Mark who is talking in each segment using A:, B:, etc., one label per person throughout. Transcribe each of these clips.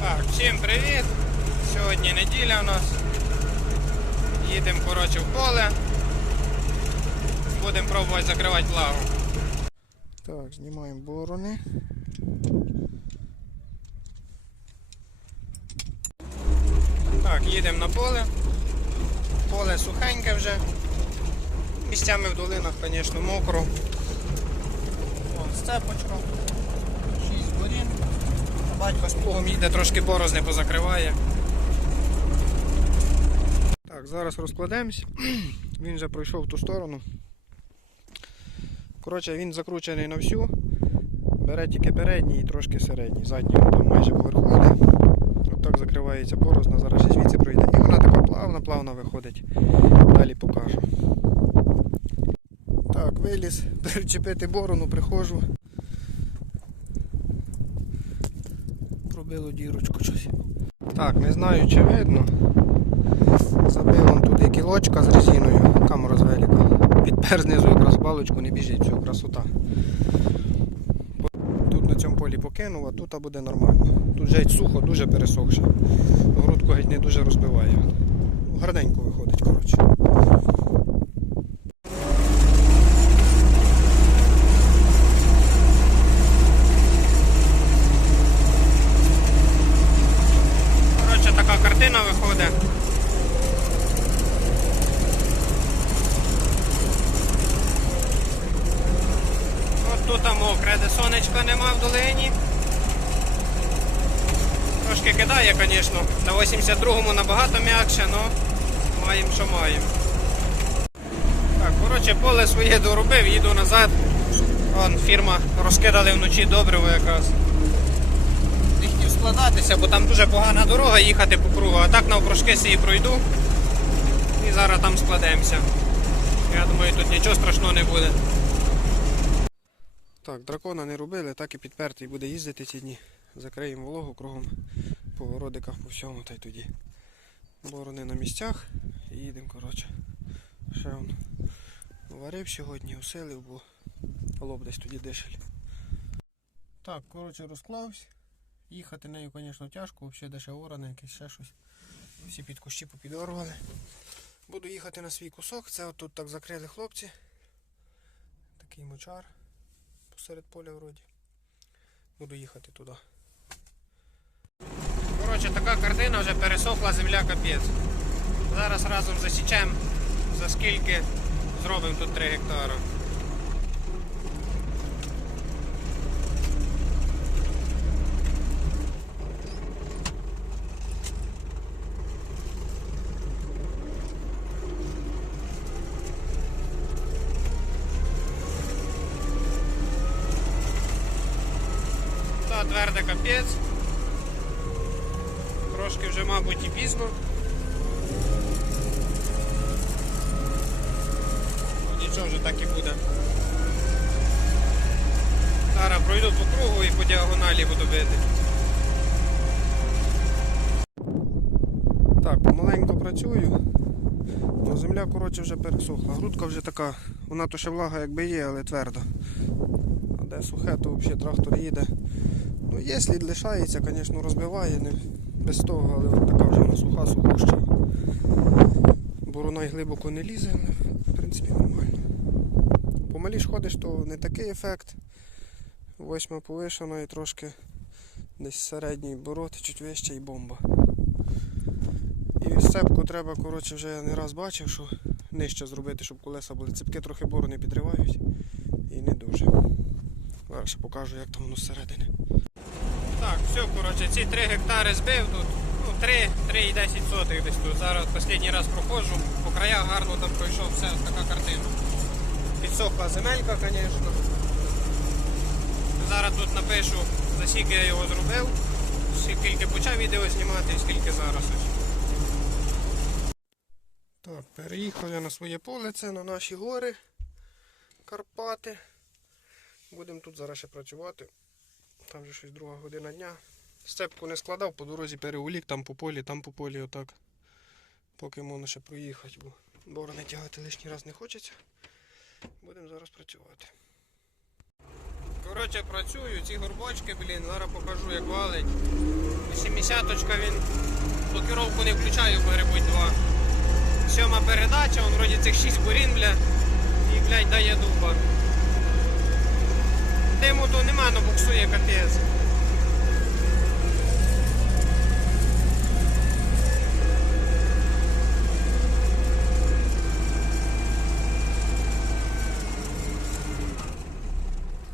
A: Так, всім привіт! Сьогодні неділя у нас. Їдемо коротше в поле. Будемо пробувати закривати влагу. Так, знімаємо борони. Так, їдемо на поле. Поле сухеньке вже. Місцями в долинах, звісно, мокро. Вон сцепочка. 6 борін. Батько з плугом їде, трошки борозни позакриває. Так, зараз розкладемось. Він вже пройшов в ту сторону. Коротше, він закручений на всю. Бере тільки передній і трошки середній. Задній там майже поверху. От так закривається борозна, зараз ще звідси пройде. І вона така плавна, плавно виходить. Далі покажу. Так, виліз, перечепити борону, приходжу. Пробило дірочку щось. Так, не знаю чи видно. Забив туди кілочка з резиною, камера з велика. Підпер знизу якраз балочку, не біжить, все, красота. Тут на цьому полі покинув, а тут буде нормально. Тут геть сухо, дуже пересохше. Грудку геть не дуже розбиває. Гарненько виходить, коротше. Коротше, така картина виходить. Там мокре, де сонечка нема в долині. Трошки кидає, звісно. На 82-му набагато м'якше, але маємо, що маємо. Так, коротше, поле своє доробив, їду назад. Вон фірма розкидали вночі добриво якраз. Не хотів складатися, бо там дуже погана дорога їхати по кругу, а так навпрошки сії пройду. І зараз там складемося. Я думаю, тут нічого страшного не буде. Так, дракона не робили, так і підпертий буде їздити ці дні. Закриємо вологу кругом по городиках, по всьому, та й тоді. Борони на місцях і їдемо, коротше. Ще он варив сьогодні, усилив, бо лоб десь тоді дишель. Так, коротше, розклався. Їхати нею, звісно, тяжко, взагалі деше оране, якесь ще щось. Всі під кущі попідорвали. Буду їхати на свій кусок. Це от тут так закрили хлопці. Такий мочар посеред поля вроді. Буду їхати туди. Коротше, така картина вже пересохла земля капець. Зараз разом засічемо, за скільки зробимо тут 3 гектара. Та тверде капець. Трошки вже, мабуть, і пізно. Ну, Нічого вже так і буде. Зараз пройду по кругу і по діагоналі буду бити. Так, помаленьку працюю. Ну, земля, коротше, вже пересохла. Грудка вже така, вона то ще влага якби є, але тверда. А де сухе, то взагалі трактор їде. Ну, є слід лишається, звісно, розбиває, не без того, але от така вже вона суха, сухуща. Борона й глибоко не лізе, але в принципі нормально. Помалі ж ходиш, то не такий ефект. Восьма повишена і трошки десь середній бороти, чуть вище і бомба. І сцепку треба, коротше, вже я не раз бачив, що нижче зробити, щоб колеса були. Цепки трохи борони підривають і не дуже. Зараз покажу, як там воно зсередини. Так, все, коротше, ці 3 гектари збив тут. Ну, 3, 3,10 сотих десь тут. Зараз останній раз проходжу. По краях гарно там пройшов все, така картина. Підсохла земелька, звісно. Зараз тут напишу, за скільки я його зробив, скільки почав відео знімати і скільки зараз. Так, переїхав я на своє поле, це на наші гори Карпати. Будемо тут зараз ще працювати. Там вже щось друга година дня. Сцепку не складав, по дорозі переулік, там по полі, там по полі, отак. Поки можна ще проїхати, бо борони тягати лишній раз не хочеться. Будемо зараз працювати. Коротше, працюю, ці горбочки, блін, зараз покажу як валить. 80 Десяточка він блокировку не включаю, грибуть два. Сьома передача, он вроді цих шість бурін, бля. І, блядь, дає дуба. Диму то нема, но буксує капець.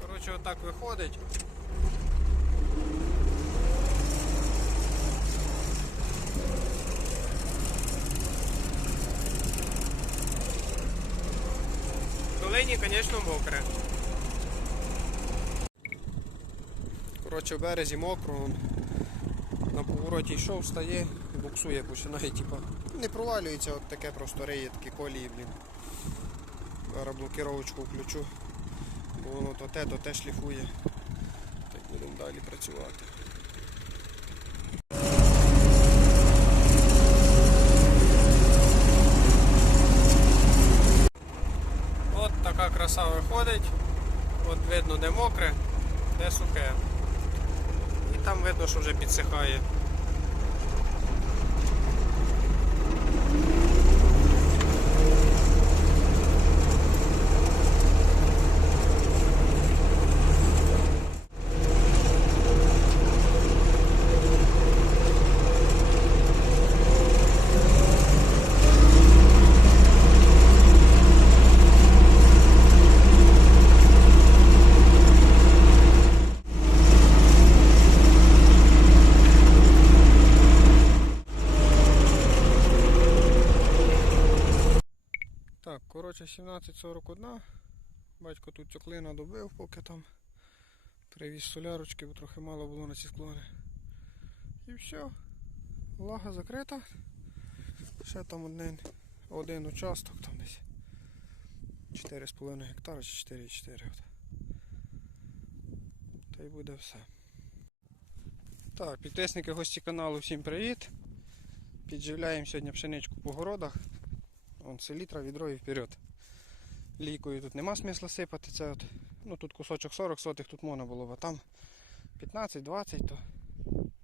A: Коротше, отак виходить. Долині, звісно, мокре. Коротше, в березі мокро, на повороті йшов, стає буксує, починає, типа, не провалюється, от таке просто риє, такі колії, блін. Зараз блокировочку включу, бо воно то те, то те шліфує. Так будемо далі працювати. От така краса виходить. От видно, де мокре, де сухе. Там видно, що вже підсихає. Так, коротше, 17.41. Батько тут цоклина добив, поки там привіз солярочки, бо трохи мало було на ці склони. І все. Влага закрита. Ще там один, один участок, там десь 4,5 гектара чи 4,4. От. Та й буде все. Так, підписники гості каналу, всім привіт. Підживляємо сьогодні пшеничку по городах. Вон селітра, відро і вперед. Лійкою тут нема смисла сипати. Це от, ну тут кусочок 40 сотих тут можна було, а там 15-20, то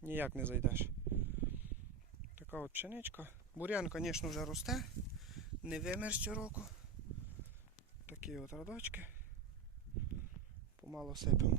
A: ніяк не зайдеш. Така от пшеничка. Бурян, звісно, вже росте. Не вимер щороку. Такі от радочки. Помало сипемо.